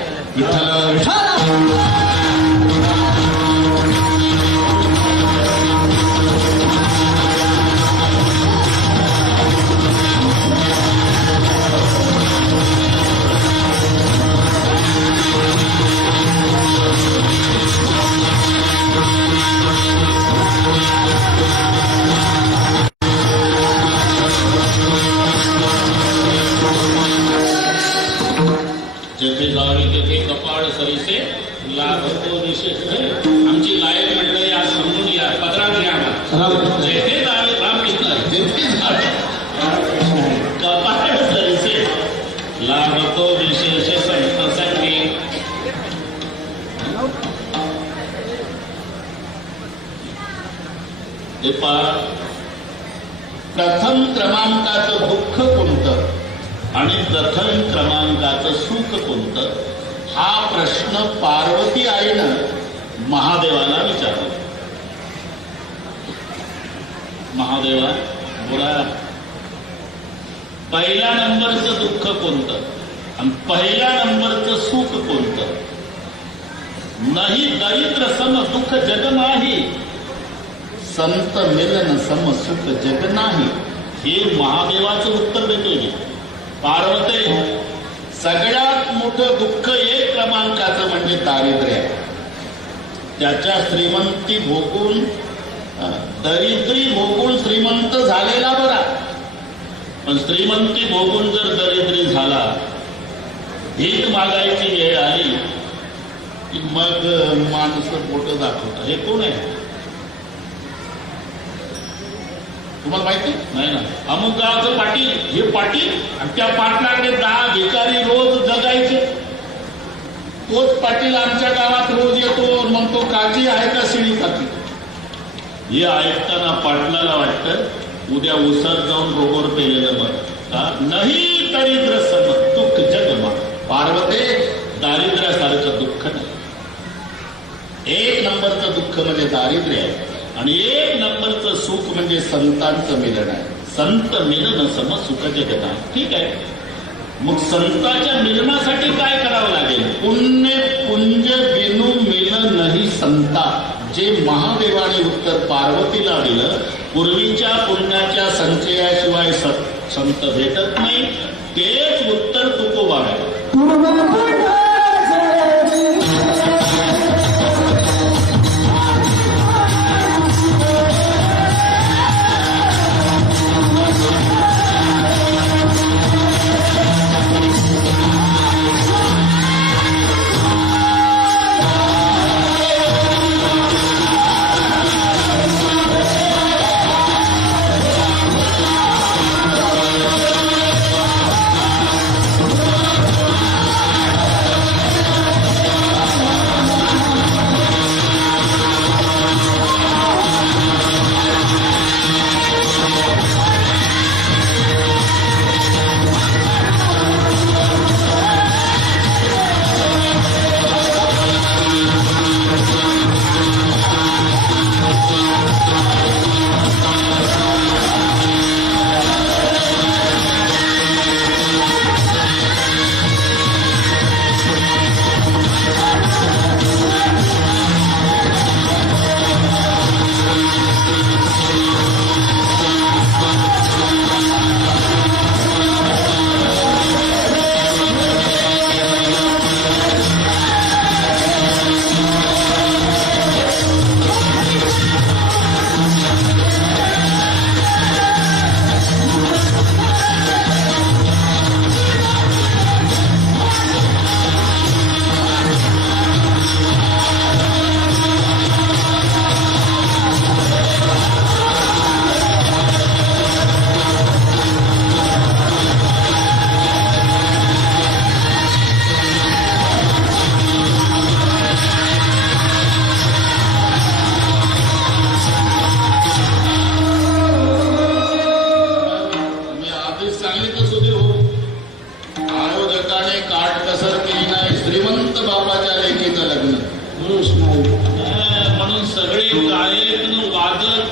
जेथे जावे तेथे कपाळ सरीसे लाभतो विशेष. आमची गायक मंडळी आज समजून घ्या. पदरात घ्या. जेथे जावे रामकृष्ण, जेथे जावे कपाळ सरीसे लाभतो विशेष संत संगी. प्रथम क्रमांकाचं दुःख कोणतं आणि प्रथम क्रमांकाचं सुख कोणतं, हा प्रश्न पार्वती आईनं महादेवाला विचारला. महादेवा बोला, पहिल्या नंबरचं दुःख कोणतं आणि पहिल्या नंबरचं सुख कोणतं. नाही दरिद्र सम दुःख जग नाही, संत मिलन सम सुख जग नाही. हे महादेवाचं उत्तर देतोय मी. पार्वती, सगळ्यात मोठं दुःख 1 क्रमांकाचं म्हणजे दारिद्र्य. त्याच्या श्रीमंती भोगून, दरिद्री भोगून श्रीमंत झालेला बरा, पण श्रीमंती भोगून जर दरिद्री झाला, भीक मागायची वेळ आली की मग माणसं बोटं दाखवतात. हे कोण आहे तुम्हाला माहिती नाही ना? अमुक गावचं पाटील, हे पाटील, आणि त्या पाटलाकडे 10 भिकारी रोज जगायचे. तोच पाटील आमच्या गावात रोज येतो, मग तो काळजी आहे का शिळी खाती. हे ऐकताना पाटलाला वाटतं उद्या उसात जाऊन रोगोर पेलेलं बरं का. नाही दरिद्र सम दुःख जगमा. पार्वते, दारिद्र्यासारखं दुःख नाही. 1 नंबरचं दुःख म्हणजे दारिद्र्य आहे आणि 1 नंबरचं सुख म्हणजे संतांचं मिलन आहे. संत मिलन सम सुख जगना. ठीक आहे, मग संतांच्या मिलनासाठी काय करावं लागेल. पुण्य पुंज बिनु मिलन नाही संता, जे महादेवाने उत्तर पार्वतीला दिलं. पूर्वीच्या पुण्याच्या संचयाशिवाय संत भेटत नाही, तेच उत्तर तुकोबाला. म्हणून सगळे गायक न वादक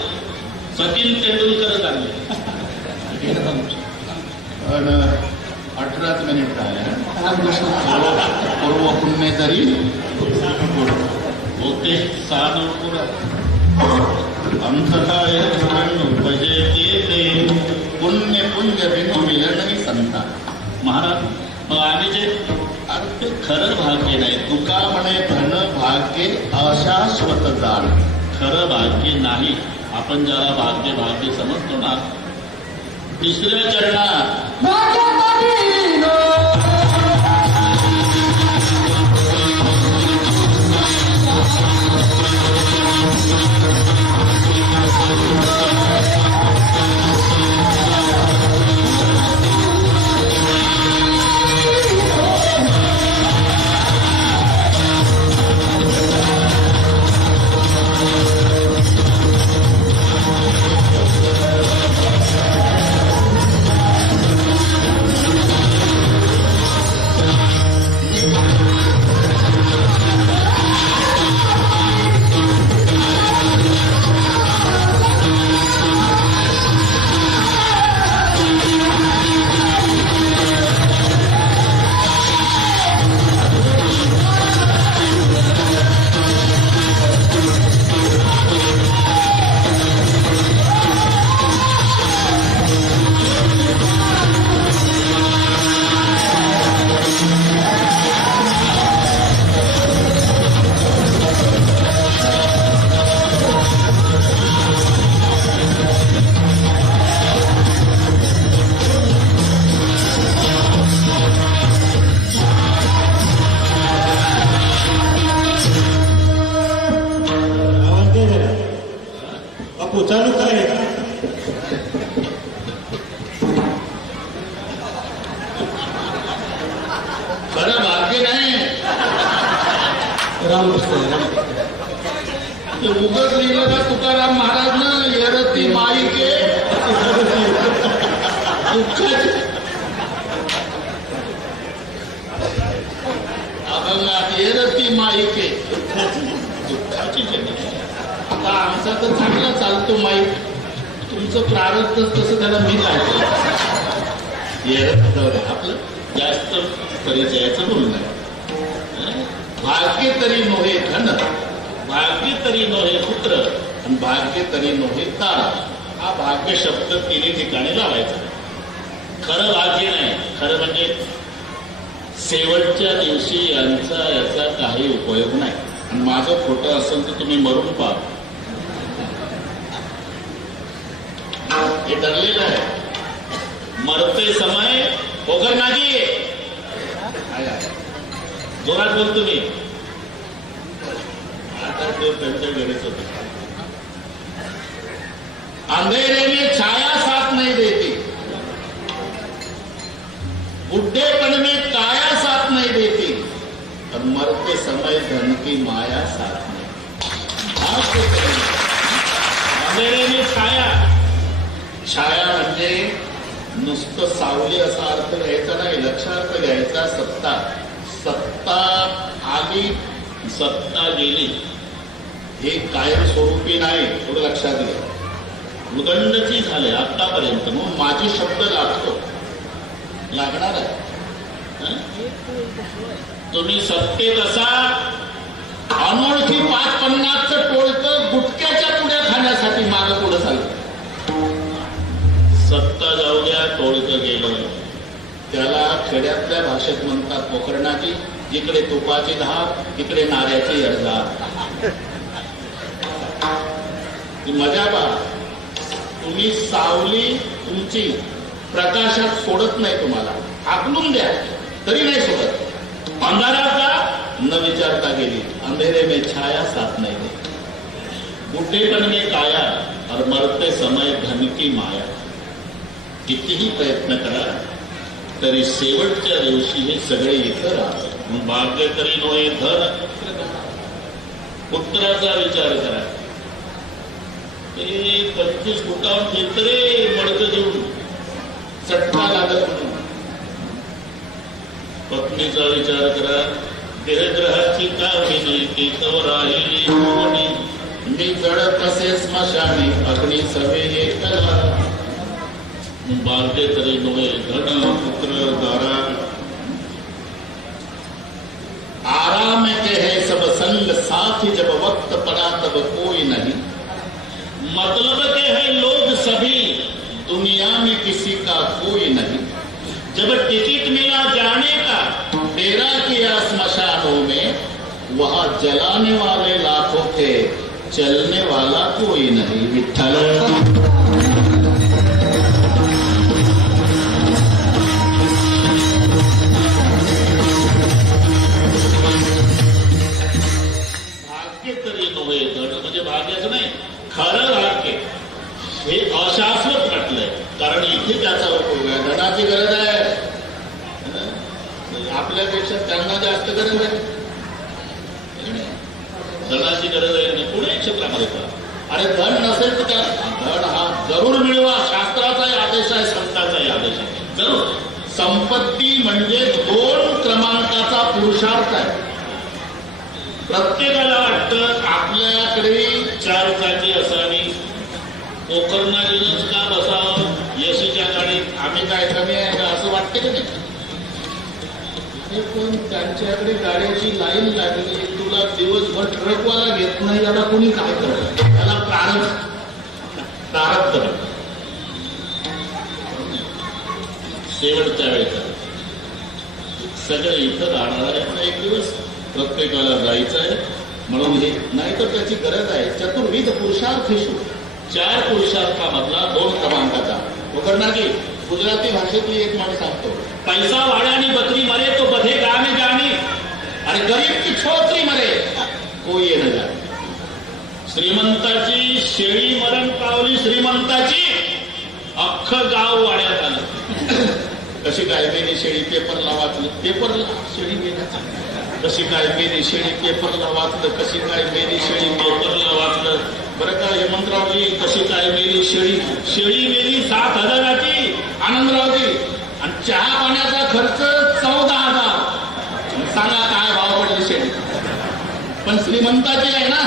सचिन तेंडुलकर झाले. पण 18 मिनिट पूर्व पुण्य तरी होते साधुपुरा अंतकाय भजे ते पुण्य पुण्य बिंदू मिलन संता. महाराज आम्ही जे ते खरं भाग्य नाही. तुका म्हणे धन भाग्य अशाश्वत जाण, खरं भाग्य नाही. आपण ज्याला भाग्य भाग्य समजतो ना, तिसऱ्या चरणात चालू काय खरं भाग्य नाही. ते उगत लिहिलं का तुकाराम महाराज ना, येरती माईके अभंगात येरती माईके दुःखाची जन्म. आता आमचा तर चांगला चालतो माईक, तुमचं प्रारब्ध तसं त्याला मी काय आपलं जास्त परिचयाचं बोलणं. भाग्य तरी नोहे धन, भाग्य तरी नोहे पुत्र, आणि भाग्य तरी नोहे तारा. हा भाग्य शब्द तिन्ही ठिकाणी लावायचा. खरं भाग्य नाही, खरं म्हणजे शेवटच्या दिवशी याचा काही उपयोग नाही. आणि माझं खोटं असेल तर तुम्ही मरून पहा. हे ठरलेलं आहे. मरते समय होकर नागी. जोरात बोलतो मी. आता ते त्यांच्या घरीच होते. अंधेरे में छाया साथ नहीं देती, बुढ़ेपन में काया साथ नहीं देती, और मरते समय धन की माया साथ नहीं. अंधेरे में छाया, छाया म्हणजे नुसतं सावली असा अर्थ घ्यायचा नाही, लक्षात घ्यायचा. सत्ता, सत्ता आली, सत्ता गेली, हे कायमस्वरूपी नाही. थोडं लक्षात घ्या. उदंडची झाले आतापर्यंत, मग माझी शब्द लागतो, लागणार आहे. तुम्ही सत्तेत असा अनोळखी 5-50चं टोळकं गुटक्याच्या पुढ्या खाण्यासाठी मागं पुढं चालतं. सत्ता जाऊ द्या, टोळकं गेलं. त्याला खेड्यातल्या भाषेत म्हणतात पोखरणाची. जिकडे तुपाची धार, इकडे नाऱ्याची अर्धा. ती मजा पहा. तुम्ही सावली तुमची प्रकाशात सोडत नाही, तुम्हाला हाकलून द्या तरी नाही सोडत. अंधाराचा न विचारता गेली. अंधेरे में छाया साथ नहीं देती, बुढ़ेपन में काया, और मरते समय धन की माया. कितीही प्रयत्न करा तरी शेवटच्या दिवशी हे सगळे इथं राहतात. भाग्य तरी नोहे धन, पुत्राचा विचार करा. ते 25 फुटावर फिरत रे मडकं देऊन, चटका लागत म्हणून. पत्नीचा विचार करा. देहग्रहाची कामिनी केतव राहिली मोहनी, मी जडत असे स्मशानी, अग्नी सवे कला. भाग्य तरी नोहे धन, पुत्र दारा, आराम के है सब संग साथी, जब वक्त पड़ा तब कोई नहीं. मतलब के है लोग सभी, दुनिया में किसी का कोई नहीं. जब टिकट मिला जाने का, डेरा किया स्मशानों में, वहां जलाने वाले लाखों थे, चलने वाला कोई नहीं. विठ्ठल. म्हणजे भाग्याचं नाही, खरं भाग्य हे अशाश्वत म्हटलंय. कारण इथे त्याचा उपयोग आहे. धनाची गरज आहे आपल्यापेक्षा, त्यांना जास्त गरज आहे. धनाची गरज आहे कुठे क्षेत्रामध्ये करा. अरे धन नसेल तर त्या धन हा जरूर मिळवा. शास्त्राचाही आदेश आहे, संतांचाही आदेश आहे. जरूर. संपत्ती म्हणजे 2 क्रमांकाचा पुरुषार्थ आहे. प्रत्येकाला वाटतं आपल्याकडे 4 चाकी असावी, पोखरणा दिवस का बसावं, यशीच्या गाडीत आम्ही काय कमी आहे का असं वाटते का नाही. पण त्यांच्याकडे गाड्याची लाईन लागली, तुला दिवसभर ट्रकवाला घेत नाही, याला कोणी काय करत. त्याला प्रारब्ध शेवटच्या वेळेचा सगळं इथं राहणार आहे. पण एक दिवस प्रत्येकाला जायचं आहे. म्हणून हे नाही तर त्याची गरज आहे. चतुर्विध पुरुषार्थेषु, 4 पुरुषार्थामधला 2 क्रमांकाचा. की गुजराती भाषेतली एक म्हण सांगतो, पैसा वाड्यानी बकरी मरे तो बधे गाणे जाणी, आणि गरीब की छोत्री मरे कोई ये न जाणे. श्रीमंताची शेळी मरण पावली, श्रीमंताची अख्खं गाव वाड्यात आलं. कशी काय मेली शेळी, पेपरला वाचलं, पेपरला शेळी गेला. कशी काय मेली शेळी, पेपरला वाचलं. कशी काय मेली शेळी, पेपरला वाचलं. बरं का हेमंतरावजी, कशी काय मेली शेळी, शेळी मेली 7,000ची आनंदरावजी, आणि चहा पाण्याचा खर्च 14,000. सांगा काय भाव पडली शेळी. पण श्रीमंताची आहे ना,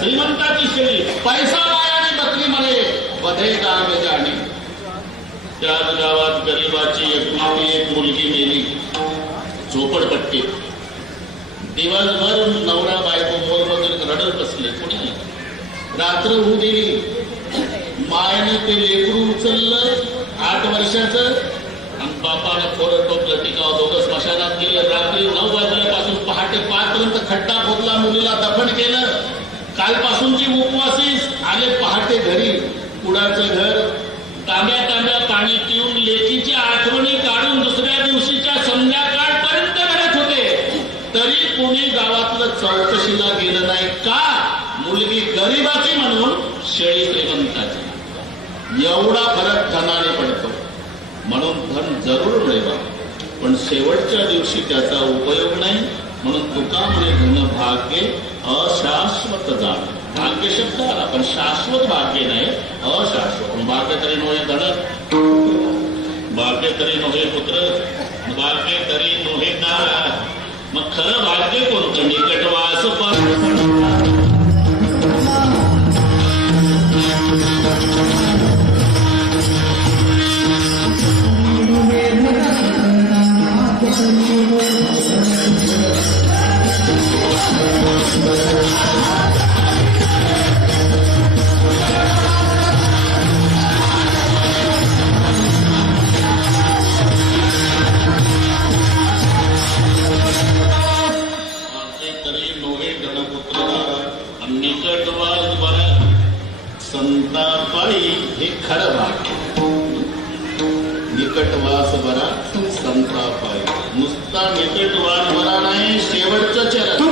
श्रीमंताची शेळी. पैसा वायाने बकरी मरे बधे गाव जाणी. त्याच गावात गरीबाची एक मुलगी मेली, झोपडपट्टी. दिवसभर नवरा बायको मोलमध्ये रडत बसले, कोणी नाही. रात्र होऊ दिली, मायने ते लेकरू उचललं 8 वर्षाचं आणि बापाने फोडं टोकलं, टिकाव दोघं स्मशानात गेलं. रात्री 9 वाजल्यापासून पहाटे 5 पर्यंत खड्डा खोदला, मुलीला दफन केलं. कालपासूनची उपवासी आले पहाटे घरी. कुडाचं घर, तांब्या तांब्या पाणी पिऊन लेकीच्या आठवणी काढून दुसऱ्या दिवशीच्या संध्याकाळपर्यंत घरात होते. तरी कोणी गावातलं चौकशीला गेलं नाही. का? मुलगी गरिबाची म्हणून शेळी श्रीमंताची. एवढा फरक धनाने पडतो. म्हणून धन जरूर मिळवा, पण शेवटच्या दिवशी त्याचा उपयोग नाही. म्हणून तुका म्हणे धन भाग्य अशाश्वत जाण. भाग्य शब्द आला, पण शाश्वत भाग्य नाही, अशाश्वत. भाग्य तरी नव्हे धन, भाग्य तरी नव्हे पुत्र, भाग्य तरी नव्हे नार. मग खरं भाग्य कोणतं? निकटवास पर. निकटवास बरा संतापायी, हे खरं भाग्य. निकटवास बरा संतापायी. नुसता निकटवास बरा नाही, शेवटचं चरण.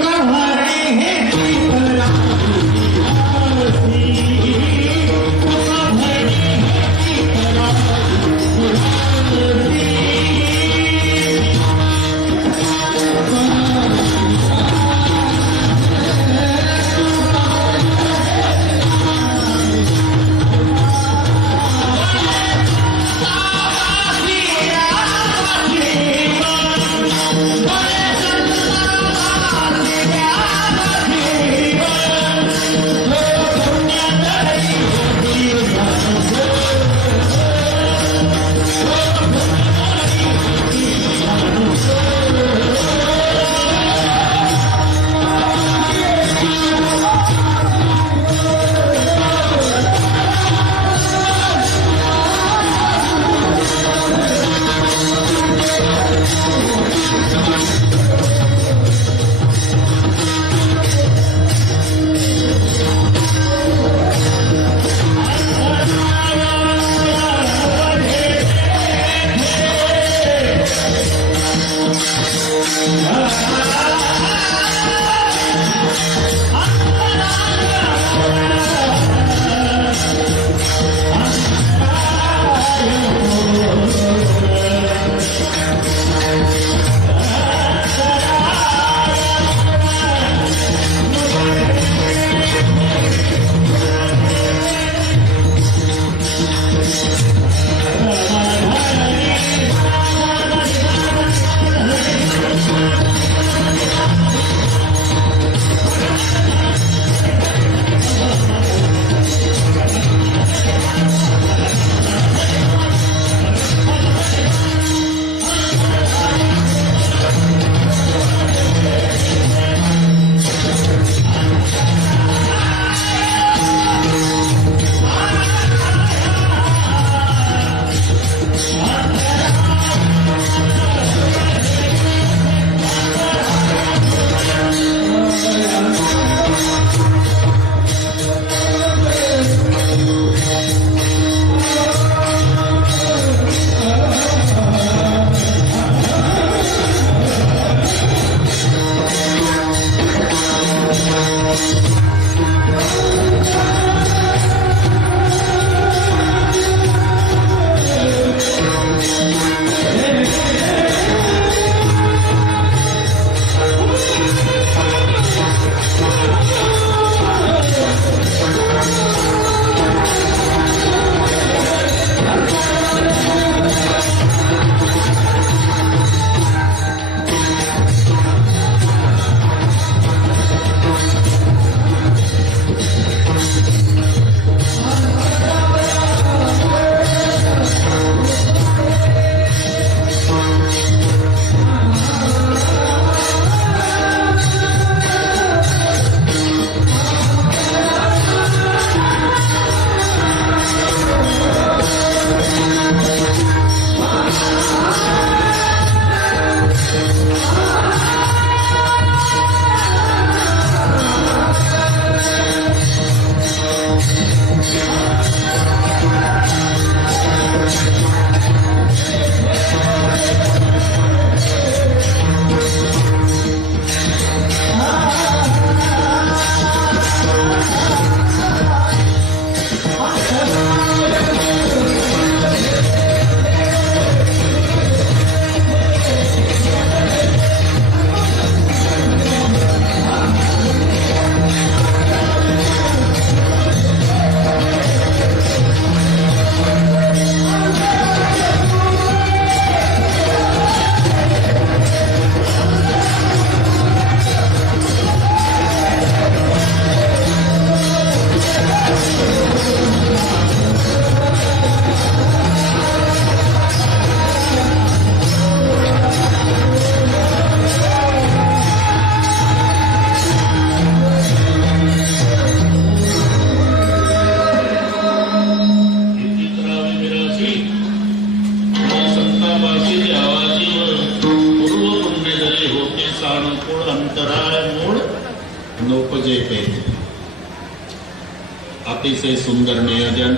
सुंदर नियोजन.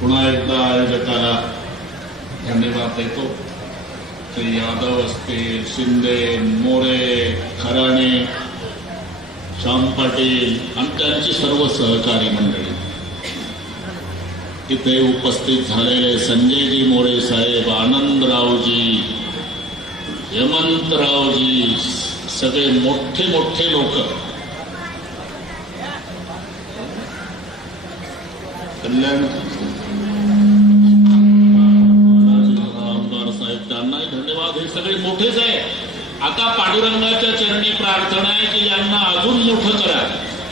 पुन्हा एकदा आयोजकाला धन्यवाद देतो. ते यादव असतील, शिंदे, मोरे, खराणे, श्याम पाटील आणि त्यांची सर्व सहकारी मंडळी, इथे उपस्थित झालेले संजयजी मोरे साहेब, आनंदरावजी, हेमंतरावजी, सगळे मोठे मोठे लोक, कल्याण आमदार साहेब, त्यांनाही धन्यवाद. हे सगळे मोठेच आहे. आता पांडुरंगाच्या चरणी प्रार्थना आहे की यांना अजून मोठं करा,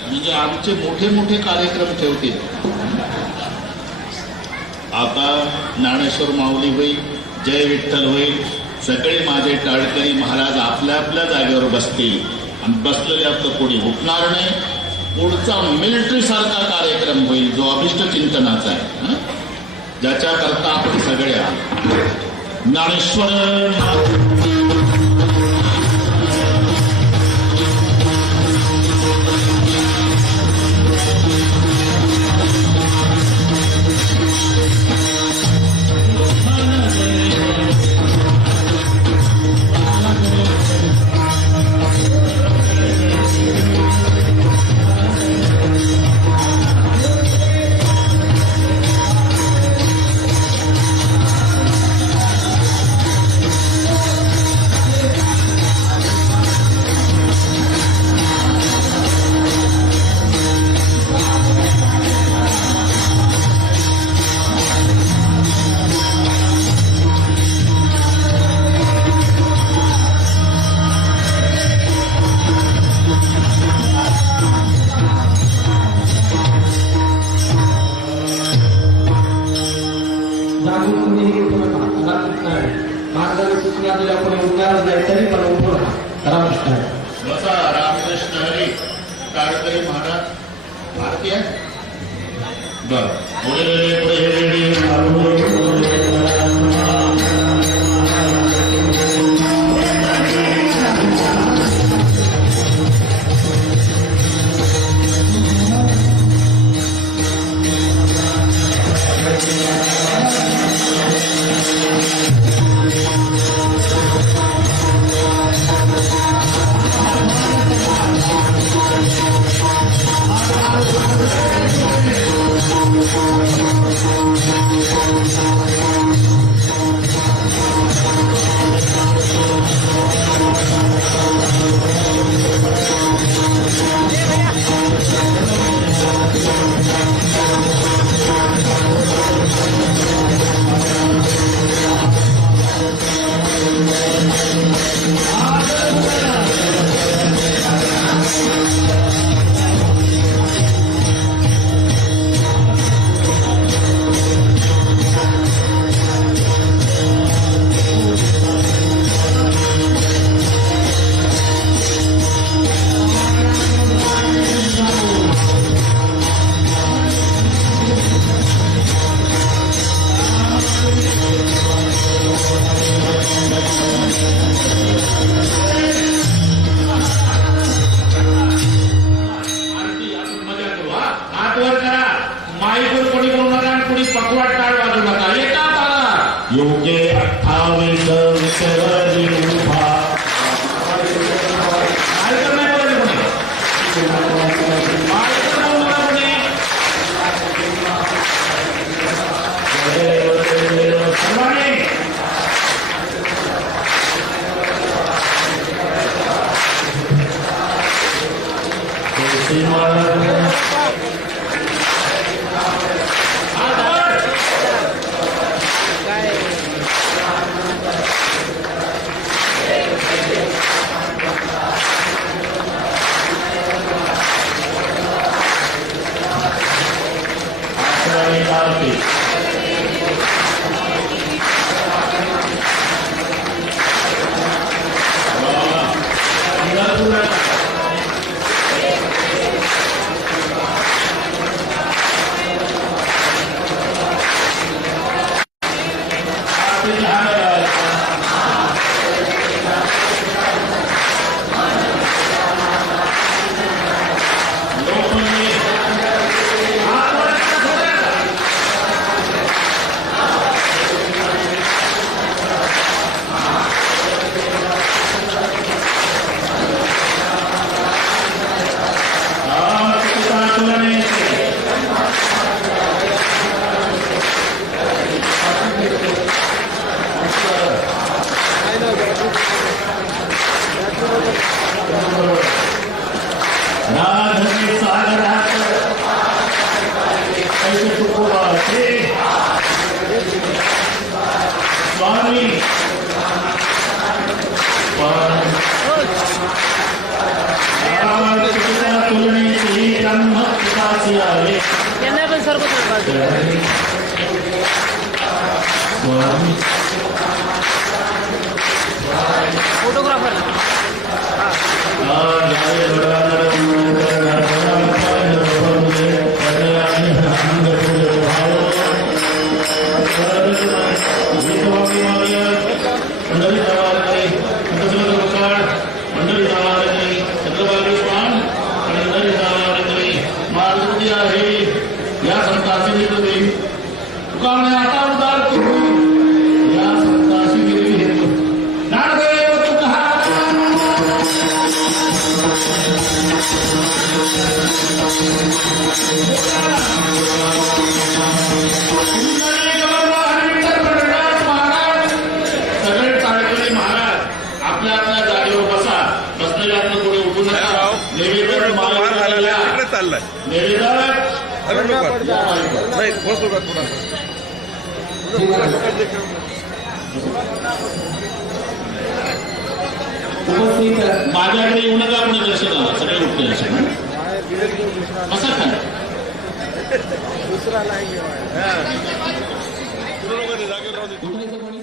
म्हणजे आमचे मोठे मोठे कार्यक्रम ठेवतील. आता ज्ञानेश्वर माऊली होईल, जय विठ्ठल होईल, सगळे माझे टाळकरी महाराज आपल्या आपल्या जागेवर बसतील आणि बसलेल्याचं कोणी उठणार नाही. पुढचा मिलिटरी सारखा कार्यक्रम होईल जो अभिष्ट चिंतनाचा आहे, ज्याच्याकरता आपण सगळे आहोत. ज्ञानेश्वर बसा. रामकृष्ण हरी. टाळकरी महाराज भारतीय बर योगे 28 विसरली उभा. फोटोग्राफर या संतांची देवी तुकाने आता उद्धार करू या संतांची देवी हेतू नामदेव तुकाराम सगळे टाळकरी महाराज आपल्या आपल्या जागेवर बसा बसलेल्या पुढे उठू नका नैवेद्य चाललाय नैवेद्य नाही बसू का थोडा उपस्थित माझ्याकडे येऊ नका आपण दर्शनाला सगळे उठले असे बसा काय जागेवर राहू दे. उठायचं कोणी?